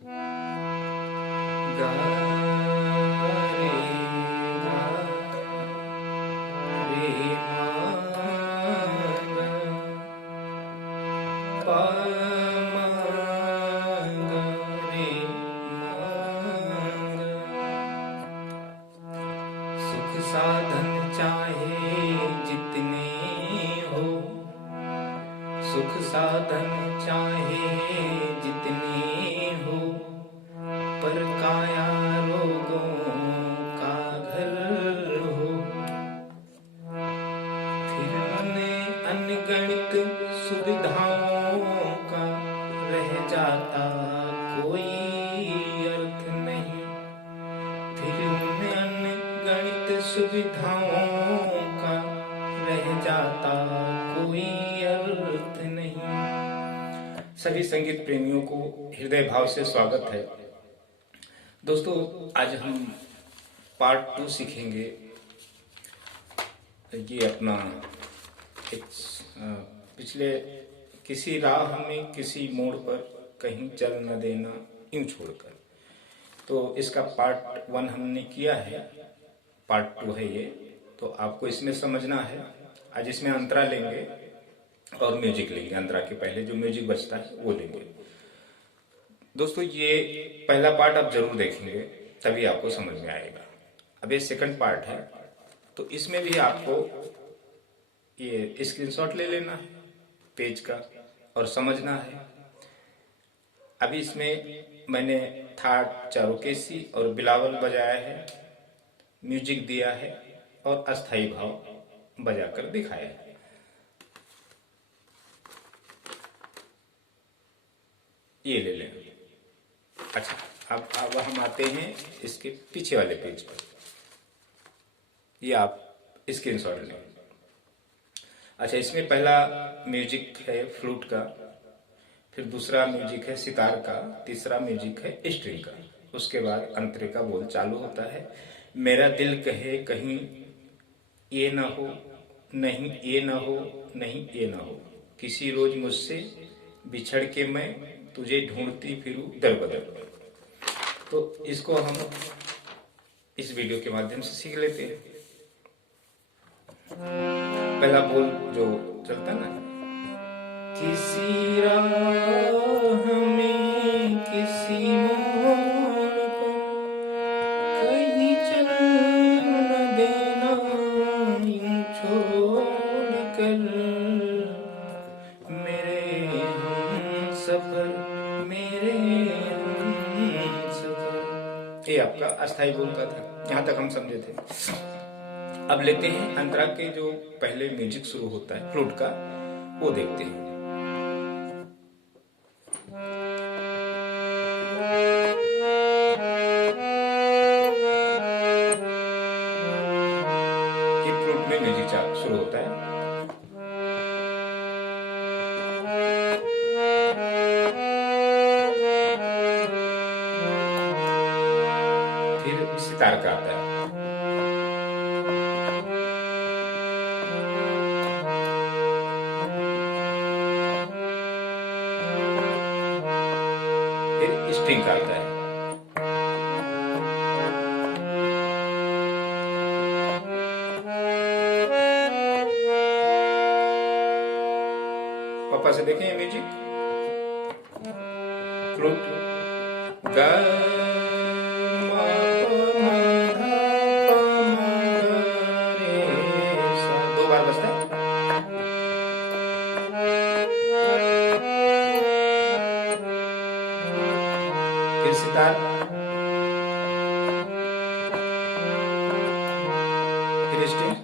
गा रे गा रे मा गा पा मा गा रे मा गा। सुख साधन चाहे जितने हो, सुख साधन चाहे जितने हो, पर काया रोगों का घर हो। फिर उन्हें अनगणित सुविधाओं का रह जाता कोई अर्थ नहीं। फिर उन्हें अनगणित सुविधाओं का रह जाता कोई अर्थ नहीं। सभी संगीत प्रेमियों को हृदय भाव से स्वागत है। दोस्तों, आज हम पार्ट 2 सीखेंगे। ये अपना एक पिछले किसी राह में किसी मोड़ पर कहीं चल न देना यूं छोड़कर, तो इसका पार्ट 1 हमने किया है, पार्ट 2 है ये। तो आपको इसमें समझना है। आज इसमें अंतरा लेंगे और म्यूजिक लेंगे। अंतरा के पहले जो म्यूजिक बजता है वो लेंगे। दोस्तों, ये पहला पार्ट आप जरूर देखेंगे, तभी आपको समझ में आएगा। अब ये सेकंड पार्ट है, तो इसमें भी आपको ये स्क्रीनशॉट ले लेना है पेज का और समझना है। अभी इसमें मैंने थाट, चारोकेसी और बिलावल बजाया है, म्यूजिक दिया है और अस्थाई भाव बजाकर दिखाया है। ये ले लें। अच्छा, अब हम आते हैं इसके पीछे वाले पेज पर। ये आप स्क्रीनशॉट लें। अच्छा, इसमें पहला म्यूजिक है फ्लूट का, फिर दूसरा म्यूजिक है सितार का, तीसरा म्यूजिक है स्ट्रिंग का। उसके बाद अंतरे का बोल चालू होता है। मेरा दिल कहे कहीं ये ना हो, नहीं ये ना हो, नहीं ये ना हो, किसी रोज मुझसे बिछड़ के मैं तुझे ढूंढती फिरूं दर बदर। तो इसको हम इस वीडियो के माध्यम से सीख लेते हैं। पहला बोल जो चलता ना, किसी राह में किसी मोड़ पर कहीं चल न देना यूं छोड़ कर, मेरे हम सफर, मेरे हम सफर। ये आपका अस्थाई बोल का था। यहाँ तक हम समझे थे। अब लेते हैं अंतरा के जो पहले म्यूजिक शुरू होता है फ्लूट का, वो देखते हैं। ये फ्लूट में म्यूजिक शुरू होता है। फिर सितार का आता है। फिर स्ट्रिंग का आता है। पापा से देखें म्यूजिक। फ्लूट गा मा पा मा धा पा मा गा रे सा, 2 बार बजता है। फिर सितार, फिर स्ट्रिंग,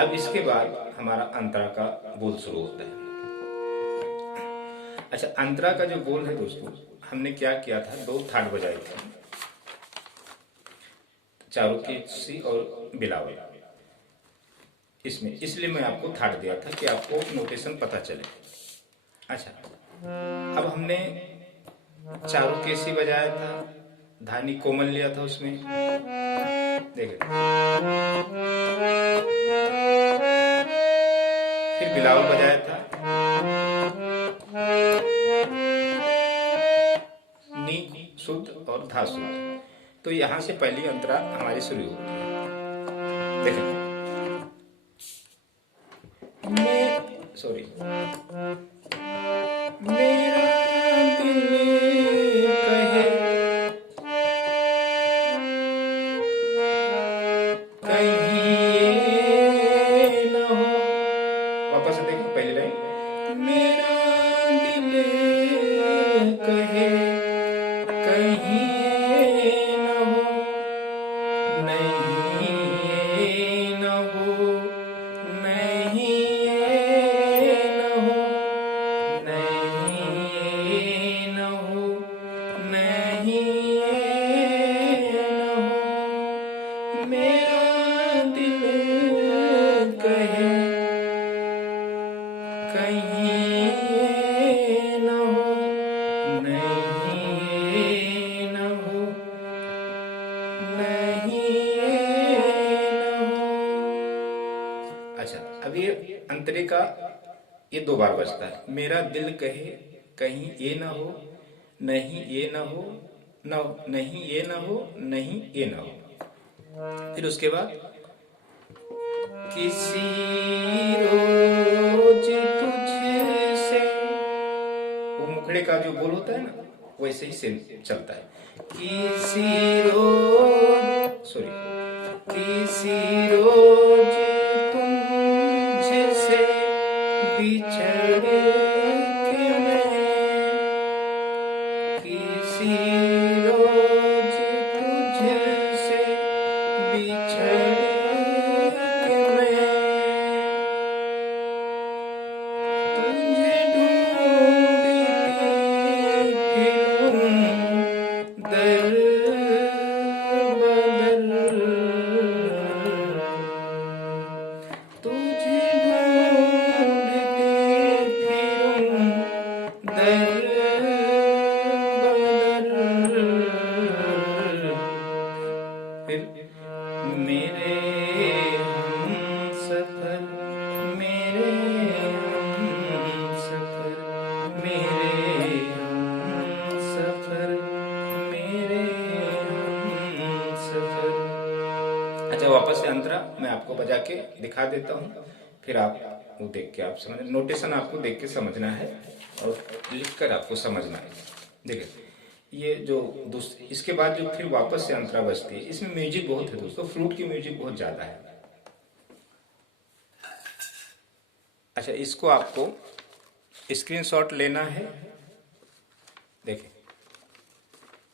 अब इसके बाद हमारा अंतरा का बोल शुरू होता है। अच्छा, अंतरा का जो बोल है दोस्तों, हमने क्या किया था, 2 थाट बजाए थे, चारोकेसी और बिलावल। इसमें इसलिए मैं आपको थाट दिया था कि आपको नोटेशन पता चले। अच्छा, अब हमने चारोकेसी बजाया था, धानी कोमल लिया था उसमें, देखिए, फिर बिलावल बजाया था, नी शुद्ध और धा शुद्ध। तो यहां से पहली अंतरा हमारी शुरू होती है। देखिए, सॉरी, मेरा दिल कहे कहीं ये न हो, वापस से देखो पहली लाइन, मेरा दिल कहे कहीं ये न हो, नहीं ये न हो, नहीं ये न हो, नहीं ये न हो, नहीं ये न हो, मेरा दिल कहे कहीं ये न हो, नहीं ये न हो, नहीं ये न हो। अच्छा, अब ये अंतरे का ये 2 बार बजता है। मेरा दिल कहे कहीं ये ना हो, नहीं ये ना हो, नहीं ये ना हो, नहीं ये ना हो। फिर उसके बाद किसी रोज तुझसे, वो मुखड़े का जो बोल होता है ना, वैसे ही सेम चलता है। किसी रोज, सॉरी, किसी रोज तुझसे बिछड़ के मैं, किसी रोज तुझसे बिछड़ के मैं, तुझे ढूंढती फिरूं दर बदर, तुझे ढूंढती फिरूं दर बदर। फिर मेरे हमसफर, मेरे हमसफर, मेरे हमसफर, मेरे हमसफर। अच्छा, वापस से अंतरा मैं आपको बजा के दिखा देता हूँ, फिर आप वो देख के आप समझ, नोटेशन आपको देख के समझना है और लिख कर आपको समझना है। देखिए, ये जो इसके बाद जो फिर वापस से अंतरा बजती है, इसमें म्यूजिक बहुत है दोस्तों, फ्लूट की म्यूजिक बहुत ज्यादा है। अच्छा, इसको आपको स्क्रीनशॉट लेना है, देखिए,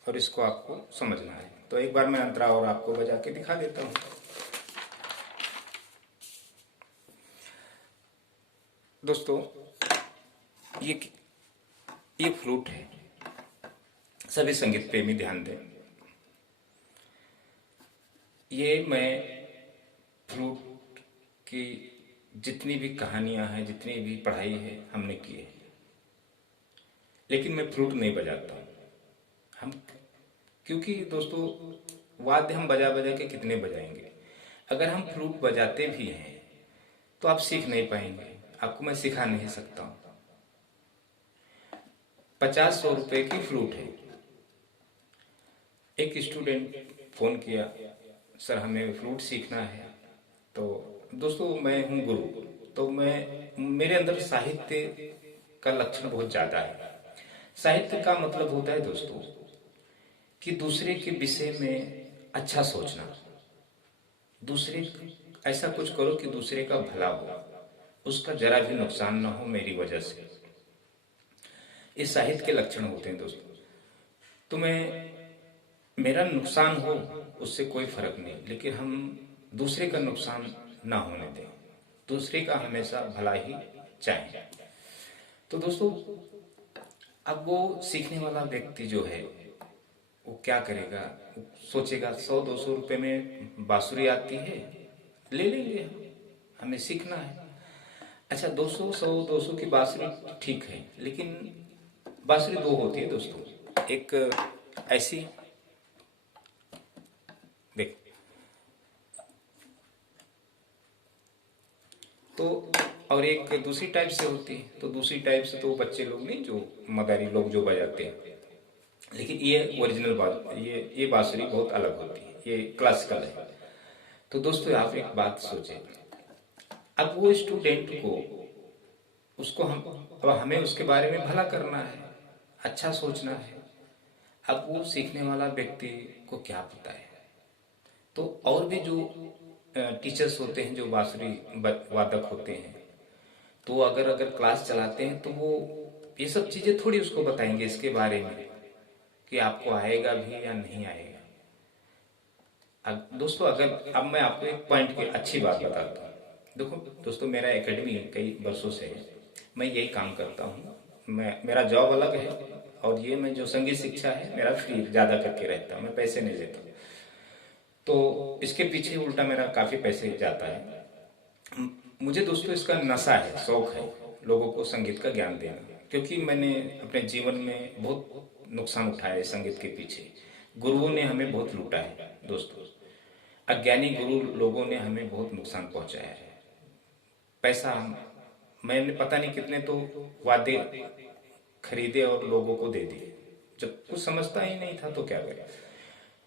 और इसको आपको समझना है। तो एक बार मैं अंतरा और आपको बजा के दिखा देता हूँ। दोस्तों, ये फ्लूट है, सभी संगीत प्रेमी ध्यान दें। ये मैं फ्लूट की जितनी भी कहानियां हैं, जितनी भी पढ़ाई है, हमने की है, लेकिन मैं फ्लूट नहीं बजाता हूँ। हम, क्योंकि दोस्तों वाद्य हम बजा बजा के कितने बजाएंगे। अगर हम फ्लूट बजाते भी हैं तो आप सीख नहीं पाएंगे, आपको मैं सिखा नहीं सकता हूँ। 50-100 रुपए की फ्लूट है। एक स्टूडेंट फोन किया, सर हमें फ्लूट सीखना है। तो दोस्तों मैं हूँ गुरु, तो मेरे अंदर साहित्य का लक्षण बहुत ज्यादा है। साहित्य का मतलब होता है दोस्तों कि दूसरे के विषय में अच्छा सोचना, दूसरे ऐसा कुछ करो कि दूसरे का भला हो, उसका जरा भी नुकसान ना हो मेरी वजह से। ये साहित्य के लक्षण होते हैं दोस्तों। तो मेरा नुकसान हो उससे कोई फर्क नहीं, लेकिन हम दूसरे का नुकसान ना होने दें, दूसरे का हमेशा भला ही चाहें। तो दोस्तों, अब वो सीखने वाला व्यक्ति जो है वो क्या करेगा, सोचेगा 100-200 रुपए में बांसुरी आती है, ले लेंगे, हमें सीखना है। अच्छा, 100 की बांसुरी ठीक है, लेकिन बांसुरी 2 होती है दोस्तों। एक ऐसी, देख, तो और एक दूसरी टाइप से होती है, तो दूसरी टाइप से तो बच्चे लोग नहीं, जो मदारी लोग जो बजाते हैं, लेकिन ये ओरिजिनल बात, ये बांसुरी बहुत अलग होती है, ये क्लासिकल है। तो दोस्तों आप एक बात सोचें, अब वो स्टूडेंट को, उसको हम, अब हमें उसके बारे में भला करना है, अच्छा सोचना है। अब वो सीखने वाला व्यक्ति को क्या पता है। तो और भी जो टीचर्स होते हैं, जो बांसुरी वादक होते हैं, तो अगर अगर क्लास चलाते हैं तो वो ये सब चीजें थोड़ी उसको बताएंगे इसके बारे में कि आपको आएगा भी या नहीं आएगा। दोस्तों अगर अब मैं आपको एक पॉइंट की अच्छी बात बताता हूँ। देखो दोस्तों, मेरा एकेडमी कई वर्षों से है, मैं यही काम करता हूँ। मेरा जॉब अलग है, और ये मैं जो संगीत शिक्षा है मेरा फ्री ज़्यादा करके रहता हूँ, मैं पैसे नहीं लेता। तो इसके पीछे उल्टा मेरा काफ़ी पैसे जाता है। मुझे दोस्तों इसका नशा है, शौक है लोगों को संगीत का ज्ञान देना, क्योंकि मैंने अपने जीवन में बहुत नुकसान उठाया है संगीत के पीछे। गुरुओं ने हमें बहुत लूटा है दोस्तों, अज्ञानी गुरु लोगों ने हमें बहुत नुकसान पहुंचाया है। पैसा मैंने पता नहीं कितने तो वादे खरीदे और लोगों को दे दिए, जब कुछ समझता ही नहीं था तो क्या करे।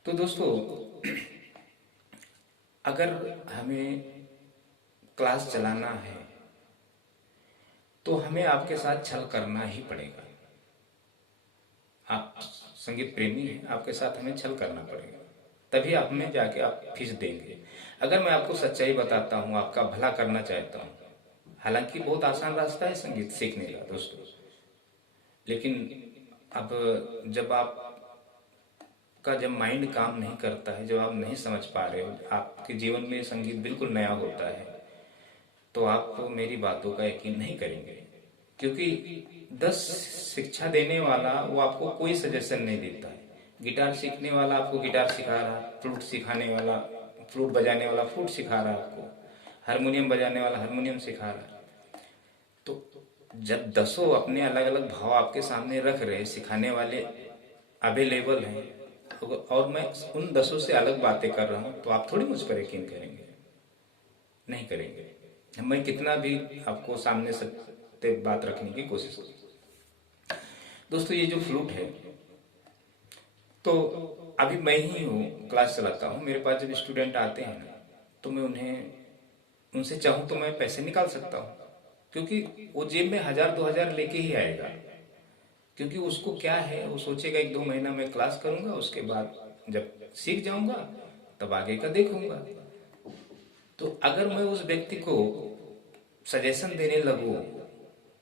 तो दोस्तों अगर हमें क्लास चलाना है तो हमें आपके साथ छल करना ही पड़ेगा। आप संगीत प्रेमी हैं, आपके साथ हमें छल करना पड़ेगा, तभी आप हमें जाके आप फीस देंगे। अगर मैं आपको सच्चाई बताता हूँ, आपका भला करना चाहता हूँ, हालांकि बहुत आसान रास्ता है संगीत सीखने का दोस्तों, लेकिन अब जब आप का जब माइंड काम नहीं करता है, जब आप नहीं समझ पा रहे हो, आपके जीवन में संगीत बिल्कुल नया होता है, तो आप मेरी बातों का यकीन नहीं करेंगे। क्योंकि 10 शिक्षा देने वाला वो आपको कोई सजेशन नहीं देता है। गिटार सीखने वाला आपको गिटार सिखा रहा, फ्लूट सिखाने वाला, फ्लूट बजाने वाला फ्लूट सिखा रहा आपको, हारमोनियम बजाने वाला हारमोनियम सिखा रहा। तो जब 10 अपने अलग अलग भाव आपके सामने रख रहे, सिखाने वाले अवेलेबल हैं, और मैं उन 10 से अलग बातें कर रहा हूँ, तो आप थोड़ी मुझ पर यकीन करेंगे, नहीं करेंगे। मैं कितना भी आपको सामने सत्य बात रखने की कोशिश करूँ। दोस्तों ये जो फ्लूट है, तो अभी मैं ही हूँ क्लास चलाता हूँ, मेरे पास जब स्टूडेंट आते हैं ना, तो मैं उनसे चाहूँ तो मैं पैसे निकाल सकता हूँ, क्योंकि वो जेब में 1000-2000 लेके ही आएगा। क्योंकि उसको क्या है, वो सोचेगा 1-2 महीना मैं क्लास करूंगा, उसके बाद जब सीख जाऊंगा तब आगे का देखूंगा। तो अगर मैं उस व्यक्ति को सजेशन देने लगूं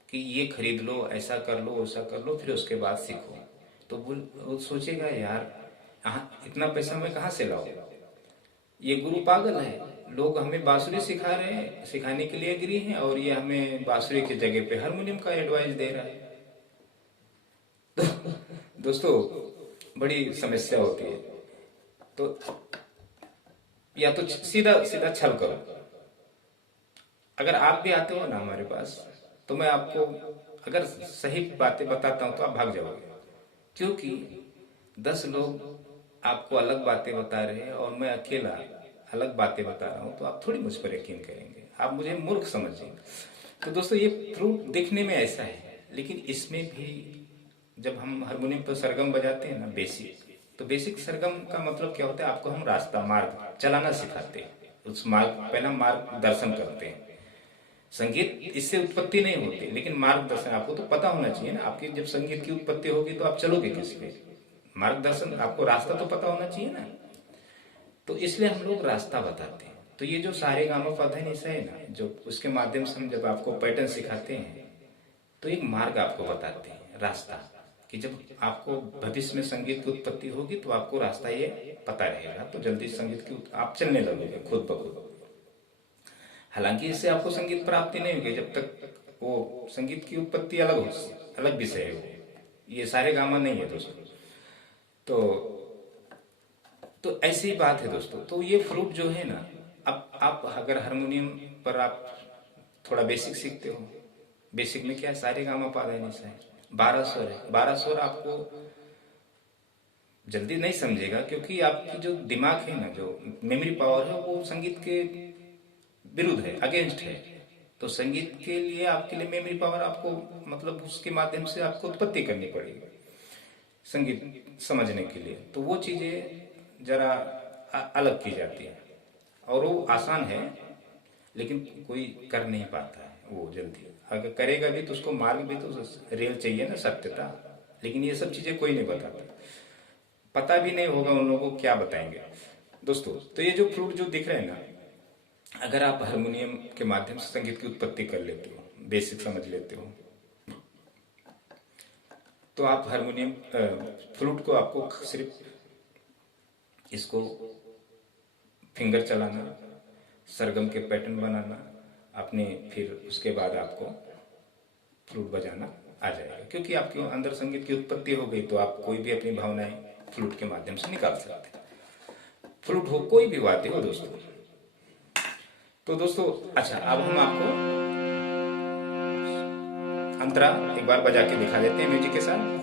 कि ये खरीद लो, ऐसा कर लो, वैसा कर लो, फिर उसके बाद सीखो, तो वो सोचेगा यार इतना पैसा मैं कहाँ से लाऊं, ये गुरु पागल है, लोग हमें बांसुरी सिखा रहे हैं, सिखाने के लिए एग्री हैं, और ये हमें बांसुरी की जगह पे हारमोनियम का एडवाइस दे रहा है। दोस्तों बड़ी समस्या होती है। तो या तो सीधा सीधा छल करो। अगर आप भी आते हो ना हमारे पास, तो मैं आपको अगर सही बातें बताता हूं तो आप भाग जाओगे, क्योंकि 10 लोग आपको अलग बातें बता रहे हैं और मैं अकेला अलग बातें बता रहा हूं, तो आप थोड़ी मुझ पर यकीन करेंगे, आप मुझे मूर्ख समझेंगे। तो दोस्तों ये फ्लूट दिखने में ऐसा है, लेकिन इसमें भी जब हम हारमोनियम पर सरगम बजाते हैं ना, बेसिक, तो बेसिक सरगम का मतलब क्या होता है, आपको हम रास्ता मार्ग चलाना सिखाते हैं, उस मार्ग पहला मार्गदर्शन करते हैं। संगीत इससे उत्पत्ति नहीं होती, लेकिन मार्गदर्शन आपको तो पता होना चाहिए ना। आपकी जब संगीत की उत्पत्ति होगी तो आप चलोगे किस पे, मार्गदर्शन, आपको रास्ता तो पता होना चाहिए ना। तो इसलिए हम लोग रास्ता बताते हैं। तो ये जो सारे गामा पधा निशा है ना, जो उसके माध्यम से हम जब आपको पैटर्न सिखाते हैं, तो एक मार्ग आपको बताते हैं, रास्ता, कि जब आपको भविष्य में संगीत की उत्पत्ति होगी तो आपको रास्ता ये पता रहेगा, तो जल्दी संगीत की आप चलने लगोगे खुद ब खुद। हालांकि इससे आपको संगीत प्राप्ति नहीं होगी जब तक वो संगीत की उत्पत्ति अलग विषय हो, ये सारे गामा नहीं है दोस्तों। तो ऐसी बात है दोस्तों। तो ये फ्लूट जो है ना, अब आप अगर हारमोनियम पर आप थोड़ा बेसिक सीखते हो, बेसिक में क्या है, सारे गामा पा धा निशा है, 12 स्वर है। 12 स्वर आपको जल्दी नहीं समझेगा, क्योंकि आपकी जो दिमाग है ना, जो मेमोरी पावर है, वो संगीत के विरुद्ध है, अगेंस्ट है। तो संगीत के लिए आपके लिए मेमोरी पावर आपको मतलब उसके माध्यम से आपको उत्पत्ति करनी पड़ेगी संगीत समझने के लिए। तो वो चीजें जरा अलग की जाती है और वो आसान है, लेकिन कोई कर नहीं पाता है वो जल्दी। अगर करेगा भी तो उसको मार्ग भी तो रेल चाहिए ना, सत्यता। लेकिन ये सब चीजें कोई नहीं बताता, पता भी नहीं होगा उन लोगों को, क्या बताएंगे दोस्तों। तो ये जो फ्लूट जो दिख रहे हैं ना, अगर आप हारमोनियम के माध्यम से संगीत की उत्पत्ति कर लेते हो, बेसिक समझ लेते हो, तो आप हारमोनियम फ्लूट को आपको सिर्फ इसको फिंगर चलाना, सरगम के पैटर्न बनाना अपने, फिर उसके बाद आपको फ्लूट बजाना आ जाएगा। क्योंकि आपके अंदर संगीत की उत्पत्ति हो गई तो आप कोई भी अपनी भावनाएं फ्लूट के माध्यम से निकाल सकते हैं। फ्लूट हो कोई भी वाद्य हो दोस्तों। तो दोस्तों अच्छा, अब हम आपको अंतरा एक बार बजा के दिखा देते हैं म्यूजिक के साथ।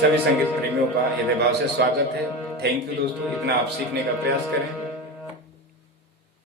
सभी संगीत प्रेमियों का हृदय भाव से स्वागत है। थैंक यू दोस्तों, इतना आप सीखने का प्रयास करें।